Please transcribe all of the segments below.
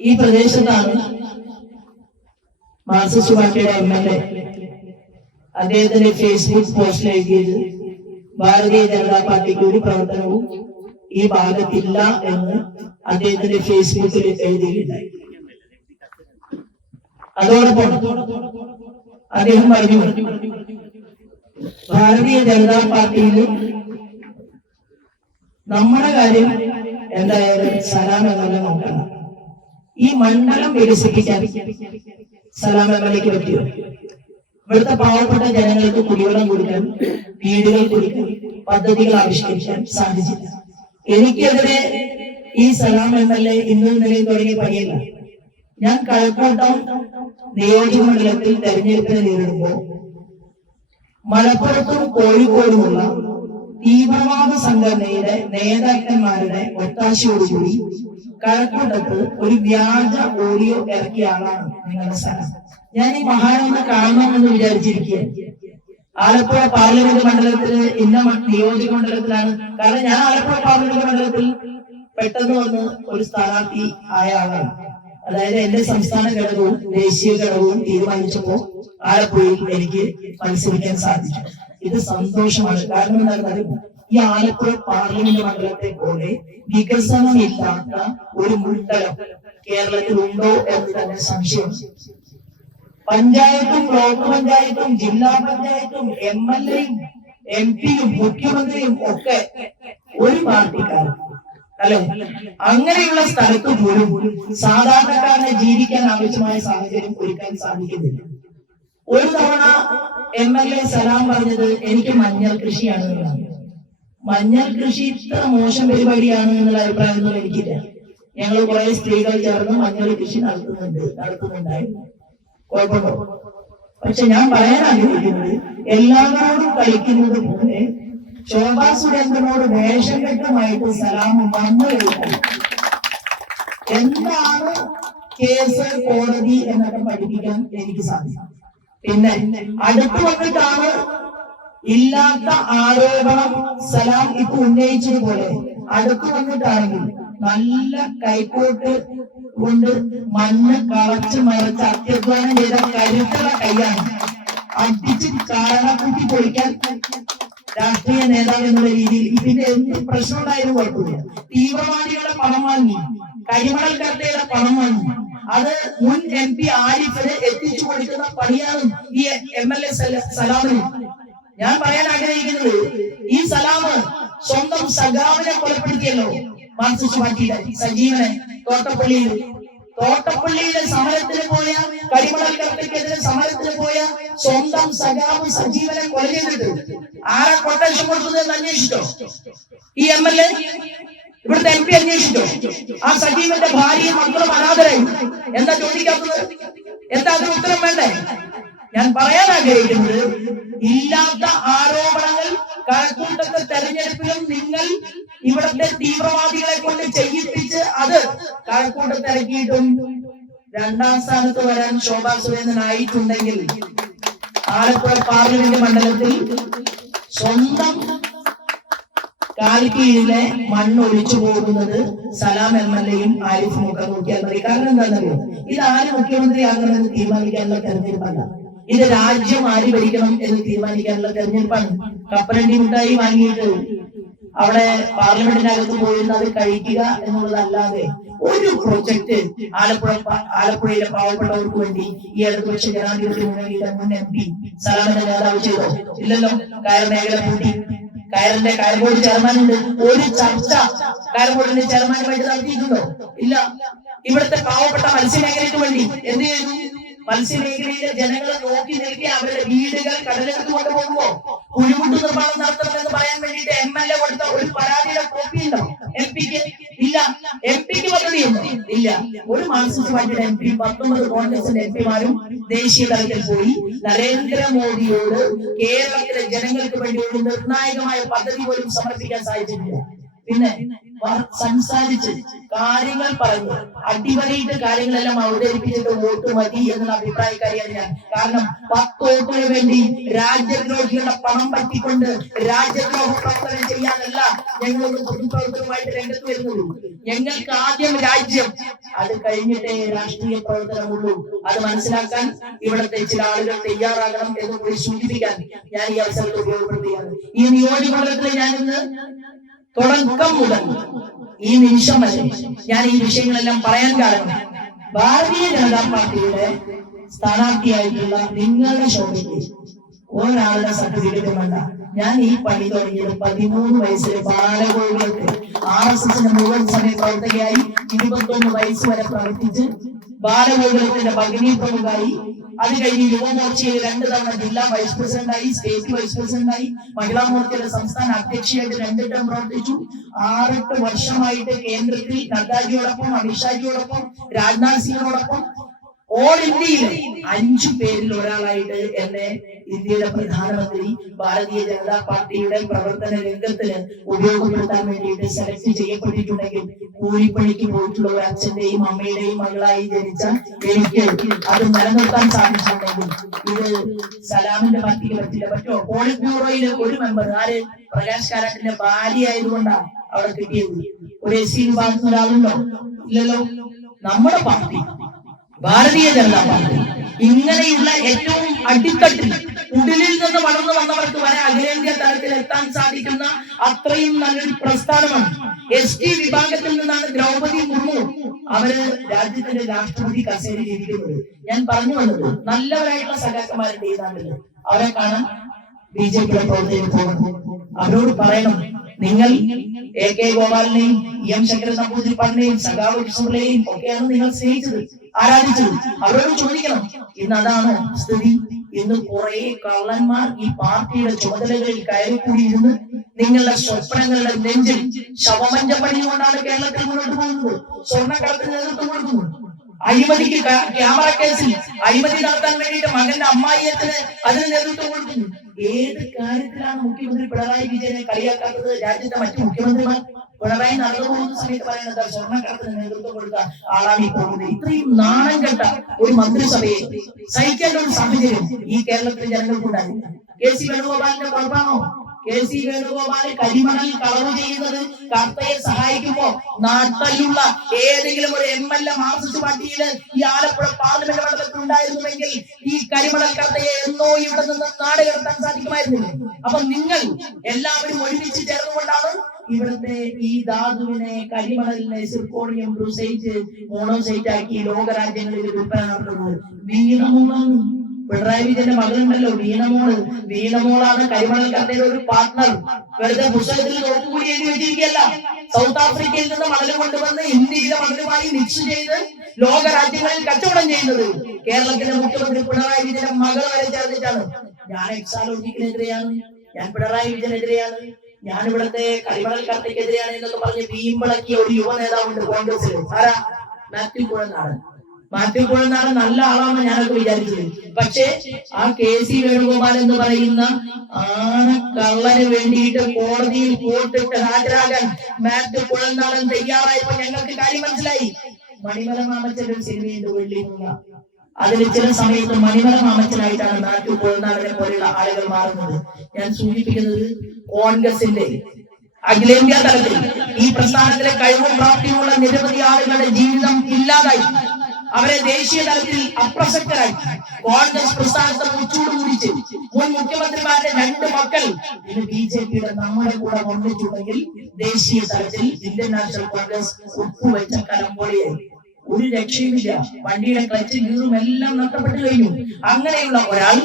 ഈ പ്രദേശത്താണ് മാർക്സിസ്റ്റ് പാർട്ടിയുടെ എം എൽ എ. അദ്ദേഹത്തിന്റെ ഫേസ്ബുക്ക് പോസ്റ്റിൽ എഴുതിയത് ഭാരതീയ ജനതാ പാർട്ടിക്ക് ഒരു പ്രവർത്തനവും ഈ ഭാഗത്തില്ല എന്ന് അദ്ദേഹത്തിന്റെ ഫേസ്ബുക്കിൽ എഴുതിയിട്ടുണ്ടായി. അതോടൊപ്പം അദ്ദേഹം പറഞ്ഞു ഭാരതീയ ജനതാ പാർട്ടിയിൽ നമ്മുടെ കാര്യം എന്തായാലും സലാം നോക്കണം. ഈ മണ്ഡലം വികസിപ്പിക്കാൻ സലാം എംഎൽഎക്ക് പറ്റിയോ? ഇവിടുത്തെ പാവപ്പെട്ട ജനങ്ങൾക്ക് കുടിവെള്ളം കൊടുക്കാൻ വീടുകൾ കൊടുക്കാൻ പദ്ധതികൾ ആവിഷ്കരിക്കാൻ സാധിച്ചില്ല. എനിക്കെതിരെ ഈ സലാം എം എൽ എ ഇന്നും നിലയിൽ തുടങ്ങിയ പറയില്ല ഞാൻ കഴക്കൂട്ടം നിയോജക മണ്ഡലത്തിൽ തെരഞ്ഞെടുപ്പിനെ നേരിടുമ്പോൾ മലപ്പുറത്തും കോഴിക്കോടുമുള്ള തീവ്രവാദ സംഘടനയുടെ നേതാക്കന്മാരുടെ ഒത്താശയോടുകൂടി കഴക്കൂട്ടത്ത് ഒരു വ്യാജ ഓഡിയോ ഇറക്കിയ ആളാണ് നിങ്ങളുടെ സ്ഥലം. ഞാൻ ഈ മഹാനൊന്ന് കാണണമെന്ന് വിചാരിച്ചിരിക്കുകയാണ് ആലപ്പുഴ പാർലമെന്റ് മണ്ഡലത്തിൽ ഇന്ന നിയോജക മണ്ഡലത്തിലാണ്. കാരണം ഞാൻ ആലപ്പുഴ പാർലമെന്റ് മണ്ഡലത്തിൽ പെട്ടെന്ന് വന്ന് ഒരു സ്ഥാനാർത്ഥി ആയ ആളാണ്. അതായത് എന്റെ സംസ്ഥാന ഘടകവും ദേശീയ ഘടകവും തീരുമാനിച്ചപ്പോ ആലപ്പുഴയിൽ എനിക്ക് മത്സരിക്കാൻ സാധിച്ചു. ഇത് സന്തോഷമാണ്. കാരണം എന്താണെന്ന് ഈ ആലപ്പുഴ പാർലമെന്റ് മണ്ഡലത്തെ പോലെ വികസനമില്ലാത്ത ഒരു മണ്ഡലം കേരളത്തിൽ ഉണ്ടോ എന്ന് തന്നെ സംശയം. പഞ്ചായത്തും ബ്ലോക്ക് പഞ്ചായത്തും ജില്ലാ പഞ്ചായത്തും എം എൽ എയും എം പിയും മുഖ്യമന്ത്രിയും ഒക്കെ ഒരു പാർട്ടിക്കാരും അല്ലെ? അങ്ങനെയുള്ള സ്ഥലത്ത് പോലും സാധാരണക്കാരനെ ജീവിക്കാൻ ആവശ്യമായ സാഹചര്യം ഒരുക്കാൻ സാധിക്കുന്നില്ല. ഒരു തവണ എം എൽ എ സലാം പറഞ്ഞത് എനിക്ക് മഞ്ഞൾ കൃഷിയാണ് എന്നാണ് മഞ്ഞൾ കൃഷി ഇത്ര മോശം പരിപാടിയാണ് എന്നുള്ള അഭിപ്രായമൊന്നും എനിക്കില്ല. ഞങ്ങൾ കുറെ സ്ത്രീകൾ ചേർന്ന് മഞ്ഞൾ കൃഷി നടത്തുന്നുണ്ട് നടത്തുന്നുണ്ടായിരുന്നു കുഴപ്പമുണ്ടോ പക്ഷെ ഞാൻ പറയാൻ ആഗ്രഹിക്കുന്നത് എല്ലാവരോടും കളിക്കുന്നത് പോലെ ശോഭാ സുരേന്ദ്രനോട് വേഷം കെട്ടുമായിട്ട് സലാം കഴിഞ്ഞാൽ എന്താണ് കേസ് കോടതി എന്നൊക്കെ പഠിപ്പിക്കാൻ എനിക്ക് സാധിക്കും. പിന്നെ അടുത്ത് വന്നിട്ടാണ് ഇല്ലാത്ത ആരോപണം സലാം ഇപ്പൊ ഉന്നയിച്ചതുപോലെ അടുത്തു വന്നിട്ടാണെങ്കിൽ നല്ല കൈക്കോട്ട് കൊണ്ട് മണ്ണ് കളച്ച് മറച്ച് അത്യധ്വാനം ചെയ്ത കരുത്തുള്ള കൈയാണ്. അടിച്ച് കാരണക്കുട്ടി പൊളിക്കാൻ രാഷ്ട്രീയ നേതാവ് എന്നുള്ള രീതിയിൽ ഇതിന്റെ എന്ത് പ്രശ്നം ഉണ്ടായാലും കുഴപ്പമില്ല. തീവ്രവാദികളുടെ പണം വാങ്ങി കരിമണൽ കർത്തയുടെ പണം വാങ്ങി. അത് മുൻ എം പി ആരിഫിന് എത്തിച്ചു കൊടുക്കുന്ന പണിയാണ് ഈ എം എൽ എ സലാമിന്. ഞാൻ പറയാൻ ആഗ്രഹിക്കുന്നത് ഈ സലാമ് സ്വന്തം സഖാവിനെ കൊലപ്പെടുത്തിയല്ലോ. മാർക്സിസ്റ്റ് പാർട്ടിയുടെ സജീവനെ തോട്ടപ്പള്ളിയിൽ തോട്ടപ്പള്ളിയിലെ സമരത്തിന് പോയ കരിമണൽ കർത്തയ്ക്കെതിരെ സമരത്തിന് പോയ സ്വന്തം സഖാവ് സജീവനെ കൊല ചെയ്തിട്ട് ആരെ കൊട്ടേഷൻ കൊടുത്തത് എന്ന് അന്വേഷിച്ചോ? ഈ എം എൽ എ ഇവിടുത്തെ എം പി അന്വേഷിച്ചോ? ആ സജീവന്റെ ഭാര്യയും മക്കളും അനാഥരായി. എന്താ ചോദിക്കാത്തത്? എന്താ അതിന് ഉത്തരം വേണ്ടേ? ഞാൻ പറയാൻ ആഗ്രഹിക്കുന്നത് ഇല്ലാത്ത ആരോപണങ്ങൾ കഴക്കൂട്ടത്തെ തെരഞ്ഞെടുപ്പിലും നിങ്ങൾ ഇവിടുത്തെ തീവ്രവാദികളെ കൊണ്ട് ചെയ്യിപ്പിച്ച് അത് കഴക്കൂട്ടത്ത് ഇറക്കിയിട്ടും രണ്ടാം സ്ഥാനത്ത് വരാൻ ശോഭാ സുരേന്ദ്രൻ ആയിട്ടുണ്ടെങ്കിൽ ആലപ്പുഴ പാർലമെന്റ് മണ്ഡലത്തിൽ സ്വന്തം കാൽക്കീഴിലെ മണ്ണ് ഒലിച്ചു പോകുന്നത് സലാം എം എൽ എയും ആരിഫും ഒക്കെ നോക്കിയാൽ മതി. കാരണം എന്താണെന്നറിയോ? ഇത് ആര് മുഖ്യമന്ത്രിയാകണമെന്ന് തീരുമാനിക്കാനുള്ള തെരഞ്ഞെടുപ്പല്ല. ഇത് രാജ്യം ആര് ഭരിക്കണം എന്ന് തീരുമാനിക്കാനുള്ള തെരഞ്ഞെടുപ്പാണ്. കപ്പലണ്ടി മുട്ടായി വാങ്ങിയിട്ട് അവിടെ പാർലമെന്റിനകത്ത് പോയിരുന്ന് അത് കഴിക്കുക എന്നുള്ളതല്ലാതെ ഒരു പ്രൊജക്ട് ആലപ്പുഴ ആലപ്പുഴയിലെ പാവപ്പെട്ടവർക്ക് വേണ്ടി ഈ വെച്ച് ജനാധിപത്യ മുന്നണിയുടെ മുൻ എം പി സലാമിന്റെ നേതാവ് ചെയ്തോ? ഇല്ലല്ലോ. കയർ മേഖല പൂട്ടി. കയറിന്റെ കയർബോർഡ് ചെയർമാനുണ്ട് ഒരു ചർച്ച കയർബോർഡിന്റെ ചെയർമാനുമായിട്ട് നടത്തിയിട്ടുണ്ടോ? ഇല്ല. ഇവിടുത്തെ പാവപ്പെട്ട മത്സ്യമേഖലയ്ക്ക് വേണ്ടി എന്ത് ചെയ്തു? മത്സ്യമേഖലയിലെ ജനങ്ങളെ നോക്കി നിൽക്കി അവരുടെ വീടുകൾ കടലെടുത്ത് കൊണ്ടുപോകുമോ കുഴിമുട്ട് നിർമ്മാണം നടത്തണമെന്ന് പറയാൻ വേണ്ടിട്ട് എം എൽ എ കൊടുത്ത ഒരു പരാതിയുടെ കോപ്പി ഉണ്ടോ? എം പിക്ക് ഇല്ല. എം പിക്ക് പദ്ധതിയുണ്ടോ? ഇല്ല. ഒരു മാർക്സിസ്റ്റ് പാർട്ടിയുടെ എം പി പത്തൊമ്പത് കോൺഗ്രസിന്റെ എം പിമാരും ദേശീയ തലത്തിൽ പോയി നരേന്ദ്രമോദിയോട് കേരളത്തിലെ ജനങ്ങൾക്ക് വേണ്ടി ഒരു നിർണായകമായ പദ്ധതി പോലും സമർപ്പിക്കാൻ സാധിച്ചിട്ടില്ല. പിന്നെ സംസാരിച്ച് കാര്യങ്ങൾ പറഞ്ഞു അടിവരയിട്ട് കാര്യങ്ങളെല്ലാം അവതരിപ്പിച്ചിട്ട് വോട്ട് മതി എന്നുള്ള അഭിപ്രായക്കാരിയാണ് ഞാൻ. കാരണം പത്ത് വോട്ടിന് വേണ്ടി രാജ്യദ്രോഹികളുടെ പണം പറ്റിക്കൊണ്ട് രാജ്യദ്രോഹ പ്രവർത്തനം ചെയ്യാനല്ല ഞങ്ങൾ പൊതുപ്രവർത്തനമായിട്ട് രംഗത്ത് വരുന്നുള്ളൂ. ഞങ്ങൾക്ക് ആദ്യം രാജ്യം. അത് കഴിഞ്ഞിട്ടേ രാഷ്ട്രീയ പ്രവർത്തനമുള്ളൂ. അത് മനസ്സിലാക്കാൻ ഇവിടുത്തെ ചില ആളുകൾ തയ്യാറാകണം എന്ന് കൂടി സൂചിപ്പിക്കാൻ ഞാൻ ഈ അവസരത്തെ ഉപയോഗപ്പെടുത്തുകയാണ്. ഈ നിയോജകമണ്ഡലത്തിൽ ഞാനിന്ന് തുടക്കം മുതൽ ഈ നിമിഷം വരെ ഞാൻ ഈ വിഷയങ്ങളെല്ലാം പറയാൻ കാരണം ഭാരതീയ ജനതാ പാർട്ടിയുടെ സ്ഥാനാർത്ഥിയായിട്ടുള്ള നിങ്ങളുടെ ചോദ്യത്തിൽ ഒരാളുടെ സർട്ടിഫിക്കറ്റ് വേണ്ട. ഞാൻ ഈ പണി തുടങ്ങിയത് പതിമൂന്ന് വയസ്സിലെ ബാലകോഴികൾക്ക് ആർ എസ് എസിന്റെ മുഴുവൻ സമയ പ്രവർത്തകയായി ഇരുപത്തൊന്ന് വയസ്സ് വരെ പ്രവർത്തിച്ച് ബാലഗോകുലത്തിന്റെ ഭഗിനി പ്രമുഖായി അത് കഴിഞ്ഞ് യുവമോർച്ചയിൽ രണ്ട് തവണ ജില്ലാ വൈസ് പ്രസിഡന്റായി സ്റ്റേറ്റ് വൈസ് പ്രസിഡന്റായി മഹിളാ മോർച്ചയുടെ സംസ്ഥാന അധ്യക്ഷയായിട്ട് രണ്ട് ടൈം പ്രവർത്തിച്ചു. ആറെട്ട് വർഷമായിട്ട് കേന്ദ്രത്തിൽ നദ്ദാജിയോടൊപ്പം അമിത്ഷാജിയോടൊപ്പം രാജ്നാഥ് സിംഗിനോടൊപ്പം. ഓൾ ഇന്ത്യയിൽ അഞ്ചു പേരിൽ ഒരാളായിട്ട് എന്നെ ഇന്ത്യയുടെ പ്രധാനമന്ത്രി ഭാരതീയ ജനതാ പാർട്ടിയുടെ പ്രവർത്തന രംഗത്തിന് ഉപയോഗപ്പെടുത്താൻ വേണ്ടിയിട്ട് സെലക്ട് ചെയ്യപ്പെട്ടിട്ടുണ്ടെങ്കിൽ കൂലിപ്പണിക്ക് പോയിട്ടുള്ള ഒരു അച്ഛന്റെയും അമ്മയുടെയും മകളായി ജനിച്ച എനിക്ക് അത് നിലനിർത്താൻ സാധിച്ചിട്ടുണ്ടെങ്കിൽ ഇത് സലാമിന്റെ പാർട്ടിക്ക് പറ്റില്ല. പറ്റോ? പോളിറ്റ് ബ്യൂറോയിലെ ഒരു മെമ്പർ ആര്? പ്രകാശ് കാരാട്ടിന്റെ ഭാര്യ ആയതുകൊണ്ടാണ് അവിടെ കിട്ടിയത്. ഒരു എസ് സി വിഭാഗത്തിൽ ഒരാളുണ്ടോ? ഇല്ലല്ലോ. നമ്മുടെ പാർട്ടി ഭാരതീയ ജനതാ പാർട്ടി ഇങ്ങനെയുള്ള ഏറ്റവും അടിത്തട്ടിൽ ഉടലിൽ നിന്ന് വളർന്നു വന്നവർക്ക് വരെ അഖിലേന്ത്യാ തലത്തിൽ എത്താൻ സാധിക്കുന്ന അത്രയും നല്ലൊരു പ്രസ്ഥാനമാണ്. എസ് ടി വിഭാഗത്തിൽ നിന്നാണ് ദ്രൗപദി മുർമു അവർ രാജ്യത്തിന്റെ രാഷ്ട്രപതി കസേരയിൽ ഇരിക്കുന്നത്. ഞാൻ പറഞ്ഞു വന്നത് നല്ലവരായിട്ടുള്ള സഖാക്കന്മാരുണ്ട് ഈ അവരെ കാണാൻ ബി ജെ പിയുടെ പ്രവർത്തകർ അവരോട് പറയണം നിങ്ങൾ എ കെ ഗോപാലിനെയും എം ശങ്കര നമ്പൂതിരിപ്പാടിനെയും സഖാവ് കൃഷ്ണപിള്ളയെയും ഒക്കെയാണ് നിങ്ങൾ സ്നേഹിച്ചത് ആരാധിച്ചത്? അവരോട് ചോദിക്കണം. ഇന്ന് അതാണോ സ്ഥിതി? ഇന്ന് കുറെ കള്ളന്മാർ ഈ പാർട്ടിയുടെ ചുമതലകളിൽ കയറിക്കൂടിയിരുന്ന് നിങ്ങളുടെ സ്വപ്നങ്ങളുടെ നെഞ്ചിൽ ശവമഞ്ച പണിയുകൊണ്ടാണ് കേരളത്തിൽ മുന്നോട്ട് പോകുന്നത്. സ്വർണക്കടത്തിന് നേതൃത്വം കൊടുക്കുന്നത് അഴിമതിക്ക് ക്യാമറ കേസിൽ അഴിമതി നടത്താൻ വേണ്ടിയിട്ട് മകന്റെ അമ്മായിയത്തിന് അതിന് നേതൃത്വം കൊടുക്കുന്നു ഏത് കാര്യത്തിലാണ് മുഖ്യമന്ത്രി പിണറായി വിജയനെ കളിയാക്കാത്തത്? രാജ്യത്തെ മറ്റു മുഖ്യമന്ത്രിമാർ പിണറായി നടന്നു പോകുന്ന സമയത്ത് പറയുന്നത് സ്വർണക്കടത്തിന് നേതൃത്വം കൊടുത്ത ആളാണ് ഈ പോകുന്നത്. ഇത്രയും നാണം കെട്ട ഒരു മന്ത്രിസഭയെ സഹിക്കേണ്ട ഒരു സാഹചര്യം ഈ കേരളത്തിലെ ജനങ്ങൾക്കുണ്ടായില്ല കെ സി വേണുഗോപാലിന്റെ കുഴപ്പമാണോ കെ സി വേണുഗോപാൽ കരിമണൽ കളവ് ചെയ്യുന്നത് കർത്തയെ സഹായിക്കുമ്പോ നാട്ടിലുള്ള ഏതെങ്കിലും ഒരു എം എൽ എ മാർക്സിസ്റ്റ് പാർട്ടിയിൽ ഈ ആലപ്പുഴ പാർലമെന്റ് മണ്ഡലത്തിൽ ഉണ്ടായിരുന്നുവെങ്കിൽ ഈ കരിമണൽ കർത്തയെ എന്നോ ഇവിടെ നിന്ന് നാട് കടത്താൻ സാധിക്കുമായിരുന്നില്ല. അപ്പൊ നിങ്ങൾ എല്ലാവരും ഒരുമിച്ച് ചേർന്നുകൊണ്ടാണ് ഇവിടുത്തെ ഈ ധാതുവിനെ കരിമണലിനെ സിർക്കോണിയം ബ്രൂസൈറ്റ് മോണോസൈറ്റ് ആക്കി ലോകരാജ്യങ്ങളിൽ വിൽപ്പന നടത്തുന്നത്. വീണമോളാണ്. പിണറായി വിജയന്റെ മകളുണ്ടല്ലോ വീണമോൾ. വീണമോളാണ് കരിമണൽ കർത്തയുടെ ഒരു പാർട്ട്ണർ വെറുതെ പുസ്തകത്തിൽ നോക്കുകൂടി എഴുതി വെച്ചിരിക്കുകയല്ല. സൗത്ത് ആഫ്രിക്കയിൽ നിന്ന് മണൽ കൊണ്ടുവന്ന് ഇന്ത്യയിലെ മണലുമായി മിക്സ് ചെയ്ത് ലോക രാജ്യങ്ങളിൽ കച്ചവടം ചെയ്യുന്നത്. കേരളത്തിലെ മുഖ്യമന്ത്രി പിണറായി വിജയന്റെ മകൾ വരെ ചേർന്നിട്ടാണ് ഞാൻ എക്സാലോജിക്കിനെതിരെയാണ് ഞാൻ പിണറായി വിജയനെതിരെയാണ്. ഞാൻ ഇവിടുത്തെ കരിമണൽ കർത്തയ്ക്കെതിരെയാണ് എന്നൊക്കെ പറഞ്ഞ് വീമ്പിളക്കിയ ഒരു യുവ നേതാവുണ്ട് കോൺഗ്രസിൽ ആരാ? മാത്യു കുഴനാടൻ മാത്യു കുഴനാടൻ നല്ല ആളാണെന്ന് ഞാനൊക്കെ വിചാരിച്ചത് പക്ഷേ ആ കെ സി വേണുഗോപാൽ എന്ന് പറയുന്ന ആനക്കള്ളന് വേണ്ടിയിട്ട് കോടതിയിൽ കോട്ടിട്ട് ഹാജരാകാൻ മാത്യു കുഴനാടൻ തയ്യാറായപ്പോ ഞങ്ങൾക്ക് കാര്യം മനസ്സിലായി. മണിമല മാമച്ചന്റെ സിനിമയുണ്ട് വെള്ളിമുങ്ങ അതിൽ ചില സമയത്ത് മണിമല മാമച്ചനായിട്ടാണ് മാത്യു കുഴനാടനെ പോലെയുള്ള ആളുകൾ മാറുന്നത്. ഞാൻ സൂചിപ്പിക്കുന്നത് കോൺഗ്രസിന്റെ അഖിലേന്ത്യാ തലത്തിൽ ഈ പ്രസ്ഥാനത്തിലെ കഴിവും പ്രാപ്തിയുമുള്ള നിരവധി ആളുകളുടെ ജീവിതം ഇല്ലാതായി. അവരെ ദേശീയ തലത്തിൽ അപ്രസക്തരായി. കോൺഗ്രസ് പ്രസ്ഥാനത്തെ മുച്ചൂട് കുടിച്ച് മുൻ മുഖ്യമന്ത്രിമാരുടെ രണ്ട് മക്കൾ ഇന്ന് ബി ജെ പിയുടെ നമ്മുടെ കൂടെ വന്നിട്ടുണ്ടെങ്കിൽ ദേശീയ തലത്തിൽ ഇന്ത്യൻ നാഷണൽ കോൺഗ്രസ് ഒപ്പുവെച്ച കലമ്പോളിയായി ഒരു രക്ഷയുമില്ല വണ്ടിയുടെ ക്ലച്ച് ഗീറും എല്ലാം നഷ്ടപ്പെട്ടു കഴിഞ്ഞു. അങ്ങനെയുള്ള ഒരാൾ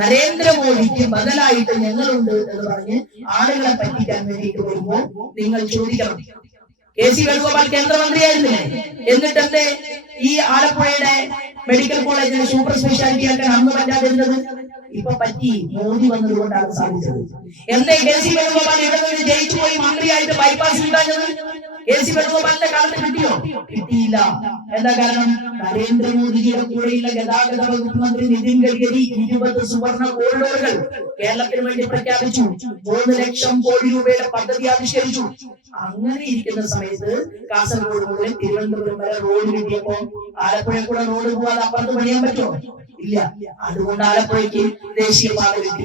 നരേന്ദ്രമോദിക്ക് ബദലായിട്ട് ഞങ്ങളുണ്ട് എന്ന് പറഞ്ഞ് ആളുകളെ പറ്റിക്കാൻ വേണ്ടിയിട്ട് വരുമ്പോൾ നിങ്ങൾ ചോദിക്കണം കെ സി വേണുഗോപാൽ കേന്ദ്രമന്ത്രിയായിരുന്നില്ലേ? എന്നിട്ട് എന്തേ ഈ ആലപ്പുഴയുടെ മെഡിക്കൽ കോളേജിനെ സൂപ്പർ സ്പെഷ്യാലിറ്റി ആക്കാൻ അന്ന് പറ്റാതിരുന്നത് ഇപ്പൊ പറ്റി മോദി വന്നതുകൊണ്ടാണ് സാധിച്ചത്. എന്തേ കെ സി വേണുഗോപാൽ ഇവിടെ നിന്ന് ജയിച്ചു പോയി മന്ത്രിയായിട്ട് ബൈപ്പാസ് ഉണ്ടായത്? കെ സി വേണുഗോപാലിന്റെ കാലത്ത് കിട്ടിയോ? കിട്ടിയില്ല. എന്താ കാരണം? നരേന്ദ്രമോദിജിയുടെ കൂടെയുള്ള ഗതാഗത വകുപ്പ് മന്ത്രി നിതിൻ ഗഡ്കരി ഇരുപത് സുവർണ കോറിഡോറുകൾ കേരളത്തിന് വേണ്ടി പ്രഖ്യാപിച്ചു. മൂന്ന് ലക്ഷം കോടി രൂപയുടെ പദ്ധതി ആവിഷ്കരിച്ചു. അങ്ങനെ ഇരിക്കുന്ന സമയത്ത് കാസർഗോഡ് മുതൽ തിരുവനന്തപുരം വരെ റോഡ് കിട്ടിയപ്പോ ആലപ്പുഴ കൂടെ റോഡ് പോകാതെ അപ്പുറത്ത് പണിയാൻ പറ്റുമോ? ഇല്ല. അതുകൊണ്ട് ആലപ്പുഴയ്ക്ക് ദേശീയപാത കിട്ടി.